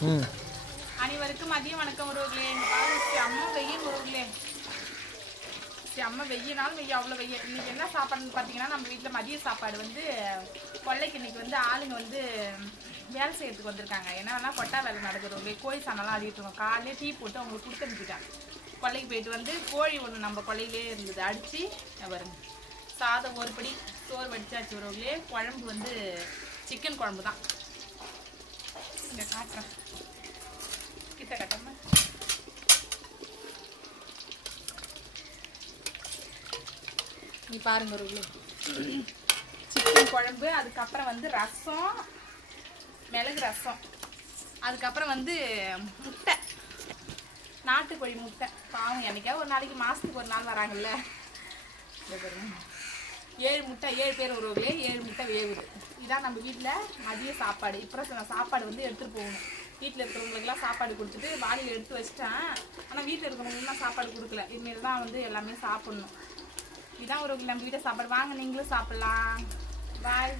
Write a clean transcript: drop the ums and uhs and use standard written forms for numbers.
அனைவருக்கும் மதிய வணக்கம் உறவுகளே. அம்மா வெயில் உறவுகளே, அம்மா வெய்யினாலும் வெய்ய அவ்வளோ வெய்ய. இன்னைக்கு என்ன சாப்பாடுன்னு பார்த்தீங்கன்னா, நம்ம வீட்டில் மதிய சாப்பாடு வந்து கொள்ளைக்கு இன்னைக்கு வந்து ஆளுங்க வந்து வேலை செய்யறதுக்கு வந்திருக்காங்க. என்னன்னா கொட்டா வேலை நடக்குது. கோழி சாணம்லாம் அடிக்கிட்டு இருக்கோம். காலையிலே டீ போட்டு அவங்களுக்கு கொடுத்து அனுப்பிச்சிட்டேன். கொள்ளைக்கு போயிட்டு வந்து கோழி ஒன்று நம்ம கொள்ளையிலே இருந்தது, அடித்து வருங்க. சாதம் ஒரு படி சோறு வடிச்சாச்சு உறவுகளே. குழம்பு வந்து சிக்கன் குழம்பு தான். இங்கே காட்டுறேன், கிட்ட கட்டாம. நீ பாருங்க உறவுகளே, சிக்கன் குழம்பு. அதுக்கப்புறம் வந்து ரசம், மிளகு ரசம். அதுக்கப்புறம் வந்து முட்டை, நாட்டுக்கோழி முட்டை. பாவம் என்னைக்காவது ஒரு நாளைக்கு மாதத்துக்கு ஒரு நாள் வராங்கல்ல. 7 முட்டை, 7 பேர் உறவுகளே, 7 முட்டை வேகுது. இதான் நம்ம வீட்டில் மதிய சாப்பாடு. இப்போ சாப்பாடு வந்து எடுத்துகிட்டு போகணும். வீட்டில் இருக்கிறவங்களுக்குலாம் சாப்பாடு கொடுத்துட்டு வாளியில் எடுத்து வச்சிட்டேன். ஆனால் வீட்டில் இருக்கிறவங்களுக்குலாம் சாப்பாடு கொடுக்கல. இனிமேல் தான் வந்து எல்லாமே சாப்பிட்ணும். இதான் உறவுகளே நம்ம வீட்டை சாப்பாடு. வாங்க நீங்களும் சாப்பிட்லாம். பாய்.